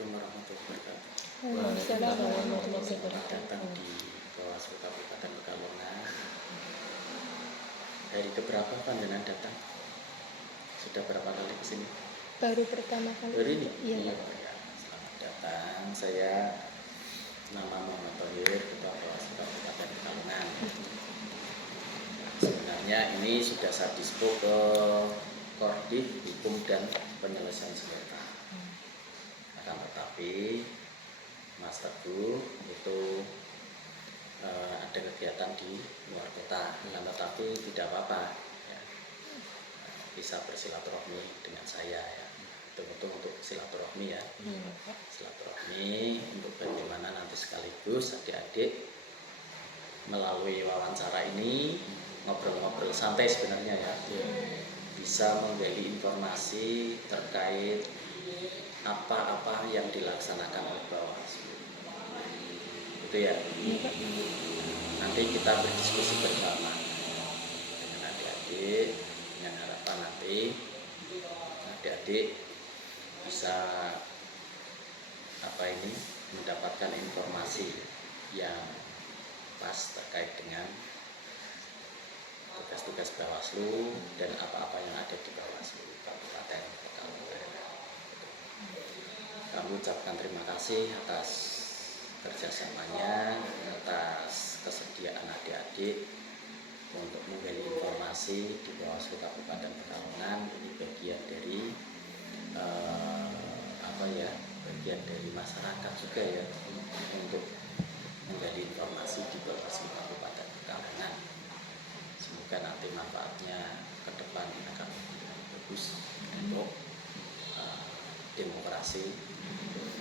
Assalamualaikum warahmatullahi wabarakatuh. Waalaikumsalam warahmatullahi Selamat datang wabarakatuh. di Bawaslu Kabupaten Pekalongan. Hari keberapa panjenengan datang? Sudah berapa kali ke sini? Baru pertama kali. Baru ini? Iya. Ya. Selamat datang. Saya nama Muhammad Thohir, Ketua Bawaslu Kabupaten Pekalongan. Sebenarnya ini sudah saya dispo ke Koordinasi Hukum dan Penyelesaian Sengketa. Akan tetapi Mas Teguh itu ada kegiatan di luar kota, tetapi tidak apa-apa ya. Bisa bersilaturahmi dengan saya ya, betul-betul untuk silaturahmi ya. Silaturahmi untuk bagaimana nanti sekaligus adik-adik melalui wawancara ini ngobrol-ngobrol santai sebenarnya ya, bisa menggali informasi terkait apa-apa yang dilaksanakan oleh Bawaslu. Itu ya. Nanti kita berdiskusi bersama dengan adik-adik, dengan harapan nanti adik-adik bisa mendapatkan informasi yang pas terkait dengan tugas-tugas Bawaslu dan apa-apa yang ada di Bawaslu Kabupaten Pekalongan. Kami ucapkan terima kasih atas kerjasamanya, atas kesediaan adik-adik untuk menggali informasi di Bawaslu Kabupaten Pekalongan. Ini bagian dari bagian dari masyarakat juga ya, untuk menggali informasi di Bawaslu Kabupaten Pekalongan. Semoga nanti manfaatnya ke depan akan bagus untuk demokrasi,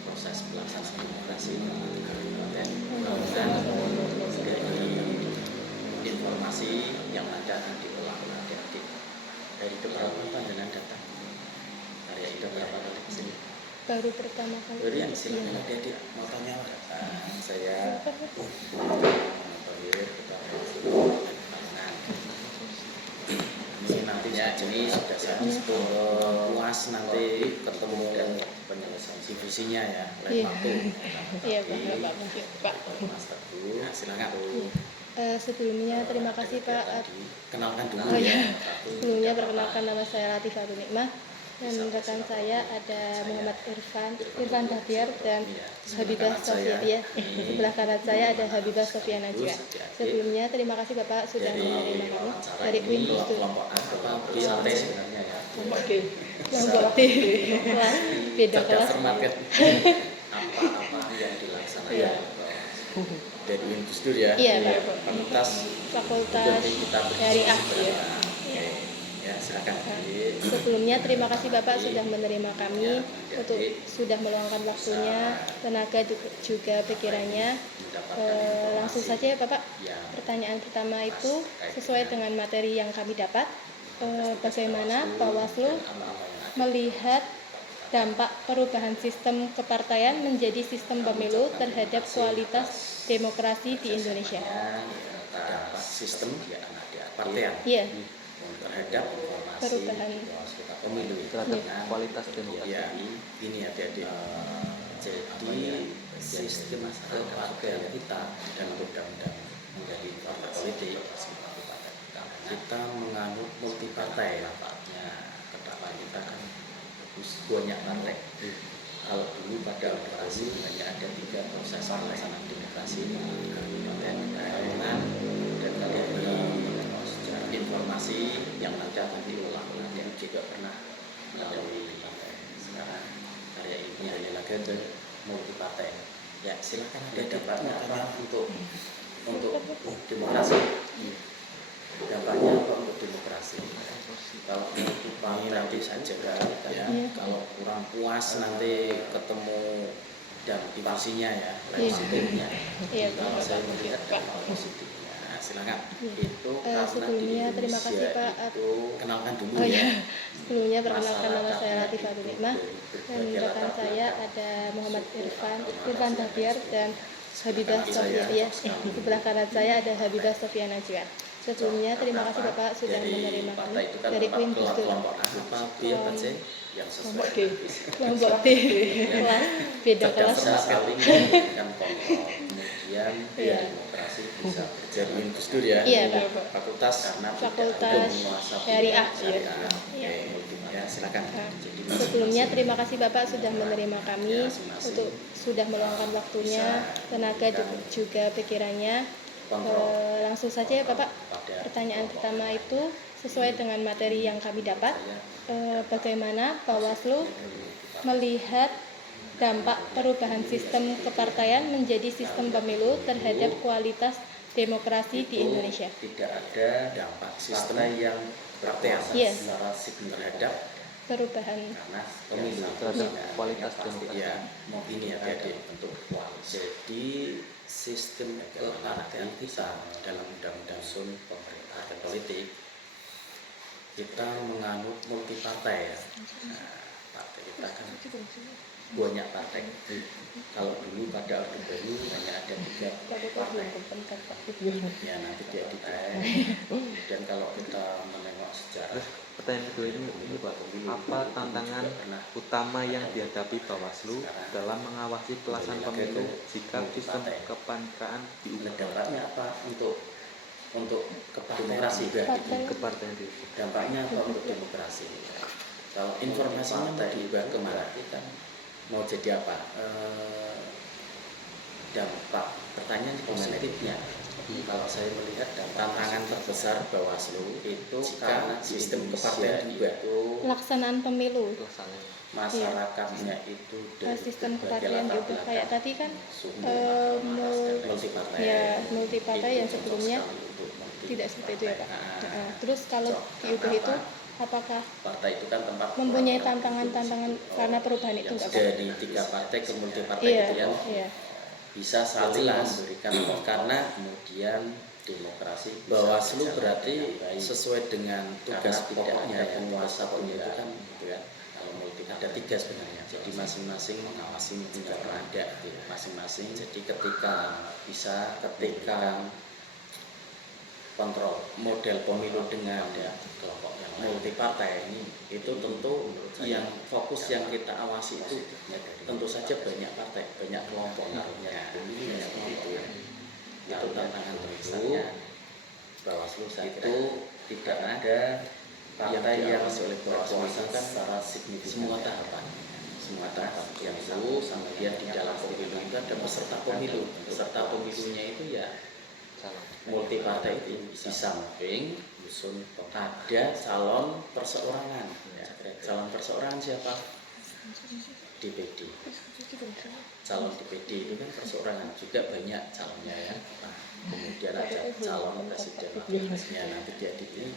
proses pelaksanaan demokrasi di Kabupaten Pekalongan. Dari informasi yang ada diolah oleh adik-adik. Dari keberapa panjenengan datang? Hari ini berapa kali ke sini? Baru pertama kali. Baru yang silakan adik-adik mau tanya apa? Saya Thohir, Ketua Bawaslu Kabupaten Pekalongan. Ini nantinya jadi sudah saya puas nanti ketemu dan penyelesaian divisinya ya, lain waktu. Iya Pak, mungkin Pak. Mas Teguh, silakan. Sebelumnya terima kasih Pak. Kenalkan dulu ya. ya. Sebelumnya perkenalkan, nama saya Latifah Nikmah. Dan rekan saya ada Muhammad Irfan Bahtiar dan Habibah Sofia. Ya, sebelah kanan saya ada Habibah Sofia Najwa. Sebelumnya terima kasih Bapak sudah menerima kami dari UIN Studio. Santai sebenarnya ya. Yang berarti kelas beda kelas. Apa-apa yang dilaksanakan dari UIN Studio ya. Iya Pak. Fakultas Syariah. Ya, silakan. Sebelumnya terima kasih Bapak sudah menerima kami, untuk sudah meluangkan waktunya, tenaga juga pikirannya. Langsung saja ya Bapak. Pertanyaan pertama itu sesuai dengan materi yang kami dapat, bagaimana Bawaslu melihat dampak perubahan sistem kepartaian menjadi sistem pemilu terhadap kualitas demokrasi di Indonesia? Sistem kepartaian. Iya. Terhadap informasi Perubahan pemilu terhadap kualitas demokrasi. Ya, ini adik-adik. Jadi sistem kepartaian kita dan undang-undang menjadi informasi di kita menganut multi partai. Nampaknya ke depan kita kan banyak partai. Kalau dulu pada demokrasi hanya ada 3 proses pelaksanaan demokrasi di Kabupaten Pekalongan, dan kali ini informasi yang nanti akan diolah yang juga pernah melalui sekarang karya ini hanya lagi ke multi partai. Ya, silakan ada dampaknya apa untuk demokrasi? Dampaknya apa untuk demokrasi? Kalau untuk partai nanti saja ya, kalau kurang puas nanti ketemu dan divisinya ya, positifnya. Kalau saya melihat positif. Silakan. Itu sebelumnya terima kasih Pak. Kenalkan dulu ya. Sebelumnya perkenalkan, nama saya Latifah Nikmah dan rekan saya ada Muhammad Irfan Bahtiar dan Habibah Sofia. Ya, sebelah kanan saya ada Habibah Sofia Najwa. Sebelumnya terima kasih Bapak sudah menerima kami partai itu kan dari tempat Queen Gus Dur. kelompok A apa B apa C yang sesuai Kelompok D. dengan visi. Kelompok D, kelas beda kelas. Cerdas sekali memberikan kontrol, kemudian Iya. demokrasi bisa berjalan Gus Dur ya. Iya, Pak. Fakultas karena Fakultas menguasai Syariah. syariah. Iya. Ya, silakan. Nah, Jadi sebelumnya terima kasih Bapak sudah menerima kami Ya, masing-masing untuk sudah meluangkan waktunya, tenaga juga pikirannya. kontrol Langsung saja ya Bapak. pada Pertanyaan pertama itu sesuai dengan materi yang kami dapat. Bagaimana Bawaslu melihat dampak perubahan sistem kepartaian menjadi sistem pemilu terhadap kualitas demokrasi di Indonesia? tidak ada dampak sistem yang berkuasa Iya. secara signifikan terhadap Perubahan. karena pemilu Terhadap Ya, kualitas pasti demokrasi. ya mau ini ya adik untuk jadi sistem kepartaian kita dalam undang-undang sun pemerintah dan politik kita menganut multi partai ya. Nah, partai kita kan banyak partai. Kalau dulu pada Orde Baru hanya ada 3 partai. Ya nanti dia detail. Dan kalau kita menengok sejarah Pertanyaan kedua ini Pak, apa tantangan utama yang dihadapi Bawaslu dalam mengawasi pelaksanaan pemilu jika sistem kepaniteraan diubah? dampaknya apa untuk kepartaian juga Partai. Kepartaian itu. dampaknya apa untuk demokrasi kalau informasinya mau diubah kemana kan mau jadi apa dampak pertanyaan positifnya kalau saya melihat tantangan terbesar Bawaslu itu karena sistem kepartaian diubah Pelaksanaan pemilu. Pelaksanaan. masyarakatnya itu dari Sistem berbagai kepartaian latar diubah belakang, kayak tadi kan suku, mul- multipartai. ya multi partai yang Itu cocok sebelumnya sekali untuk multi tidak seperti itu ya Pak. partai. Nah, terus kalau diubah itu apakah Partai itu kan tempat mempunyai orang-orang tantangan-tantangan karena perubahan itu yang enggak Pak? dari 3 partai ke multi partai Iya, itu yang iya. bisa saling memberikan karena kemudian demokrasi Bawaslu berarti sesuai dengan tugas pokoknya ya penguasa pemilu itu kan gitu ya kalau multi ada 3 sebenarnya jadi masing-masing mengawasi juga ada masing-masing jadi ketika kontrol model pemilu dengan kelompok yang multi partai ini itu tentu yang fokus yang kita awasi itu tentu saja banyak partai banyak kelompok itu tantangan terbesarnya Bawaslu saya kira tidak ada partai yang berkuasa kan secara signifikan semua tahapan yang itu kemudian di dalam pemilu itu ada peserta pemilunya itu ya multi partai itu di samping ada calon perseorangan calon perseorangan siapa DPD calon DPD itu kan perseorangan juga banyak calonnya ya kemudian ada calon presiden ya nanti dia dipilih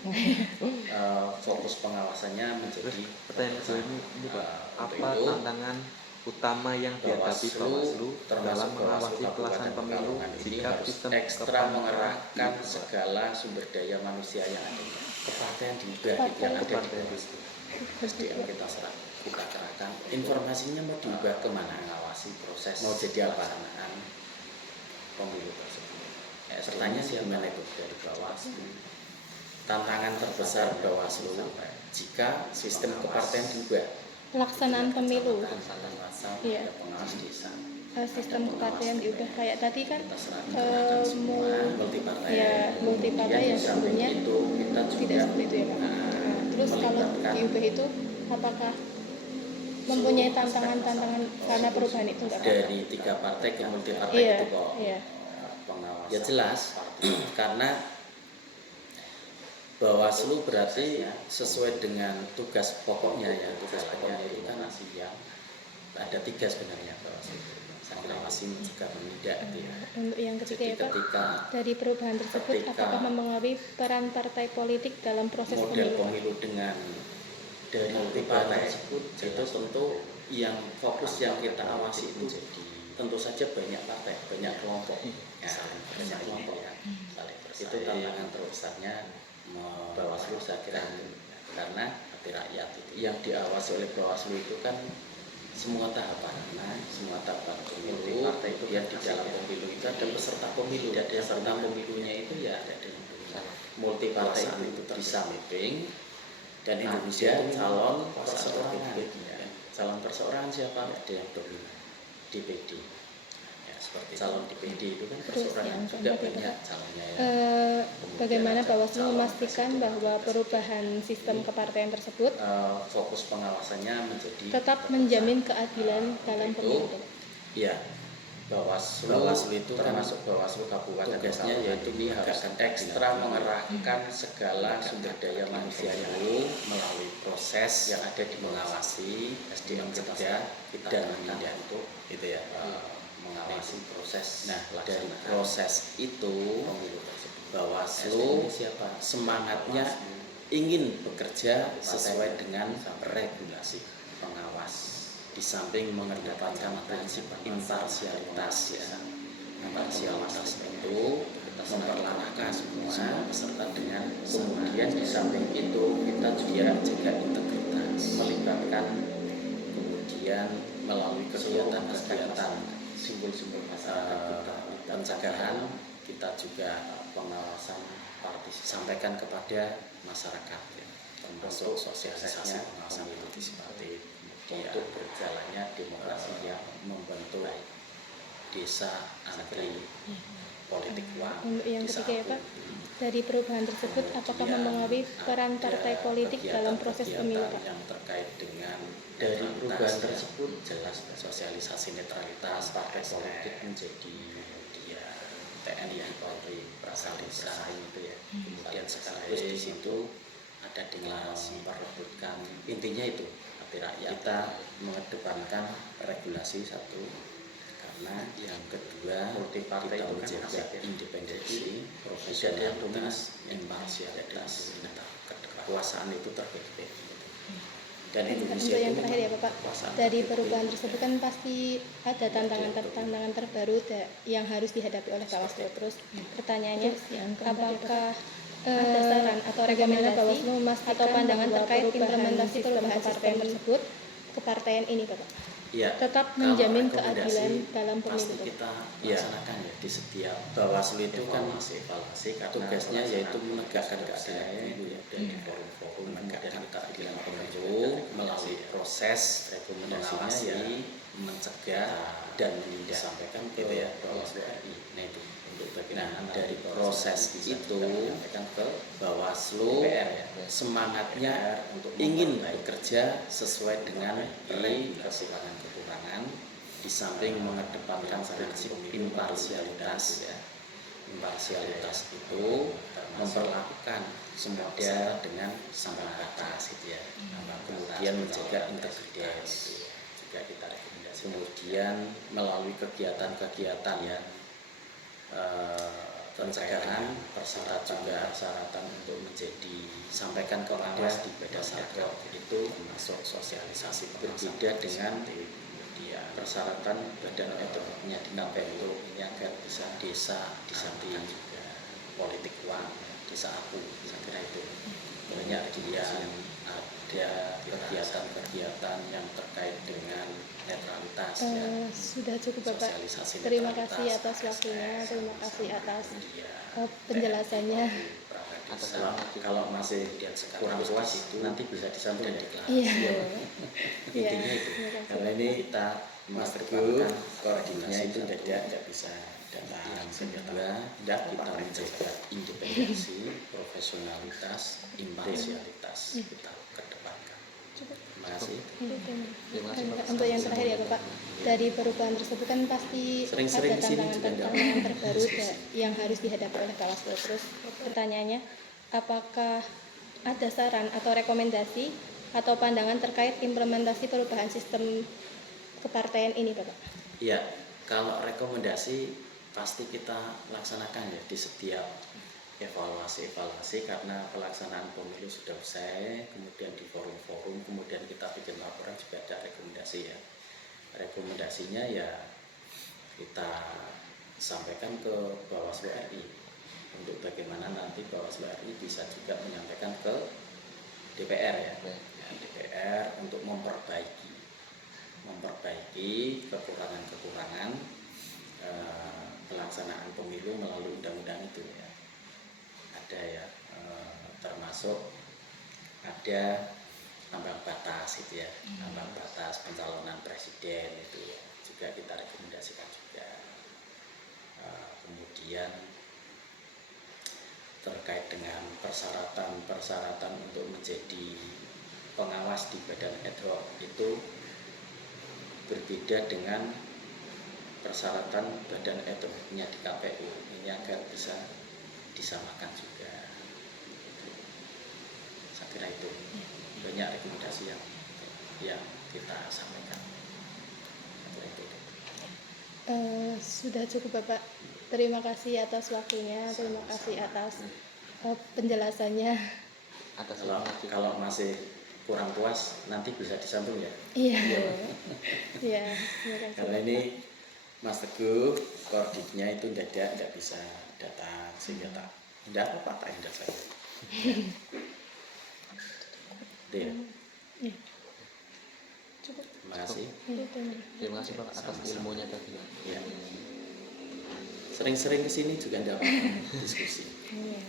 fokus pengawasannya menjadi Pertanyaan kedua ini Pak, untuk apa itu, tantangan utama yang dihadapi Bawaslu dalam mengawasi pelaksanaan pemilu jika sistem ekstra kepartaian mengerahkan diubah? segala sumber daya manusia yang ada kepartaian diubah itu yang ada di Kepartaian. Bawaslu SDM kita serap kita kerahkan informasinya mau diubah kemana ngawasi proses mau jadi apa pemilu tersebut pertanyaan sih mana itu dari Bawaslu tantangan terbesar Bawaslu jika sistem kepartaian diubah Pelaksanaan pemilu. Iya. pengawas desa Sistem kepartaian diubah kayak tadi kan multi partai ya multi partai yang sebelumnya itu kita juga tidak seperti itu ya Pak. Nah, terus kalau diubah itu apakah mempunyai tantangan-tantangan karena perubahan itu enggak Pak? dari 3 partai ke multi partai Iya, itu kok iya. pengawas ya jelas karena Bawaslu berarti sesuai dengan tugas pokoknya ya tugas pokoknya itu kan ada 3 sebenarnya Bawaslu mengawasi mencegah menindak gitu ya. Untuk yang ketiga Jadi ya Pak, ketika dari perubahan tersebut apakah mempengaruhi peran partai politik dalam proses model pemilu? pemilu dengan dari multi partai tersebut itu tentu yang fokus yang kita awasi itu tentu saja banyak partai banyak kelompok banyak kelompok ya itu tantangan terbesarnya Bawaslu saya kira karena hati rakyat itu yang diawasi oleh Bawaslu itu kan semua tahapan pemilu partai itu yang di dalam pemilu itu ada peserta pemilu dan peserta pemilunya itu ya ada multi partai itu bisa mapping dan Indonesia calon perseorangan. Calon perseorangan siapa? Ada yang dominan DPD. Ya, seperti calon DPD itu kan Terus perseorangan yang juga keempat ya, banyak Bapak. calonnya ya. Bagaimana ada Bawaslu calon memastikan presiden, bahwa wakil perubahan sistem kepartaian tersebut fokus pengawasannya menjadi tetap menjamin keadilan dalam pemilu, Bapak? Ya, Bawaslu itu termasuk Bawaslu Kabupaten tugasnya yaitu harus ekstra mengerahkan segala sumber daya manusia itu melalui proses yang ada di mengawasi SDM kerja dan membantu gitu ya, mengawasi proses. Nah, dari proses itu Bawaslu semangatnya ingin bekerja sesuai dengan regulasi pengawas. Di samping mengedepankan prinsip imparsialitas ya, imparsialitas itu memperlakukan semua peserta dengan kemudian di samping itu kita juga jaga integritas, melibatkan kemudian melalui kegiatan-kegiatan simbol-simbol masyarakat kita, pencegahan kita juga pengawasan sampaikan kepada masyarakat ya, termasuk sosialisasi pengawasan partisipatif untuk berjalannya demokrasi yang membentuk desa anti politik uang. Untuk yang ketiga ya Pak, dari perubahan tersebut apakah mempengaruhi peran partai politik dalam proses pemilu, Pak? Yang terkait dengan dari perubahan tersebut jelas sosialisasi netralitas partai politik menjadi dia TNI Polri Prasalisa itu ya. Kemudian sekaligus di situ ada deklarasi memperebutkan intinya itu rakyat kita mengedepankan regulasi satu karena yang kedua kita menjaga independensi, profesionalitas, imparsialitas, kekuasaan itu terkait. Dan Indonesia untuk yang terakhir ya Bapak, dari perubahan tersebut kan pasti ada tantangan terbaru yang harus dihadapi oleh Bawaslu. Terus pertanyaannya, apakah ada saran atau rekomendasi atau pandangan terkait implementasi perubahan sistem tersebut kepartaian ini, Bapak? Ya, tetap menjamin keadilan dalam pemilu. Pasti kita laksanakan ya di setiap Bawaslu itu kan evaluasi tugasnya yaitu menegakkan keadilan pemilu ya, dan di forum-forum menegakkan keadilan pemilu melalui proses rekomendasinya ya mencegah dan disampaikan ke Bawaslu RI. Nah itu dari proses itu kan ke Bawaslu semangatnya ingin bekerja sesuai dengan kekurangan di samping mengedepankan prinsip imparsialitas ya. Imparsialitas itu memperlakukan semua daerah dengan sama rata ya. Kemudian menjaga integritas juga kita rekomendasi. Kemudian melalui kegiatan-kegiatan ya pencegahan persyaratan untuk menjadi sampaikan kepada masyarakat itu masuk sosialisasi berbeda dengan persyaratan badan etiknya di KPU ini agar bisa desa disamping juga politik uang desa aku saya kira itu banyak ada kegiatan-kegiatan yang terkait dengan netralitas ya. Sudah cukup Bapak, terima kasih atas waktunya, terima kasih atas penjelasannya. Kalau masih kurang puas itu nanti bisa disampaikan di kelas. Intinya itu karena ini kita melakukan koordinasi itu tidak bisa datang kedua tidak kita menjaga independensi, profesionalitas, imparsialitas kita kedepankan. Terima kasih. Untuk yang terakhir ya Bapak, dari perubahan tersebut kan pasti ada tantangan terbaru yang harus dihadapi oleh Bawaslu. Terus pertanyaannya, apakah ada saran atau rekomendasi atau pandangan terkait implementasi perubahan sistem kepartaian ini, Bapak? Iya, kalau rekomendasi pasti kita laksanakan ya di setiap evaluasi karena pelaksanaan pemilu sudah usai, kemudian di forum-forum, kemudian kita bikin laporan juga ada rekomendasi ya. Rekomendasinya ya kita sampaikan ke Bawaslu RI untuk bagaimana nanti Bawaslu RI bisa juga menyampaikan ke DPR ya, DPR untuk memperbaiki kekurangan-kekurangan pelaksanaan pemilu melalui undang-undang itu ya. Ada ya termasuk ada ambang batas gitu ya, ambang batas pencalonan presiden itu ya, juga kita rekomendasikan juga. Kemudian terkait dengan persyaratan untuk menjadi pengawas di badan ad hoc itu berbeda dengan persyaratan badan ad hoc-nya di KPU, ini agar bisa disamakan juga. Saya kira itu banyak rekomendasi yang kita sampaikan. Saya kira itu. Sudah cukup Bapak. Terima kasih atas waktunya, terima kasih atas penjelasannya. Atas Kalau masih kurang puas nanti bisa disambung ya. Iya. Iya, terima kasih. Karena ini Mas Teguh koordinatnya itu tidak bisa datang sehingga tidak apa-apa tak indah saja. Iya. Iya. Cukup. Terima kasih. Iya, Terima kasih Pak atas ilmunya tadi. Ya. Sering-sering kesini juga tidak apa-apa diskusi. Iya.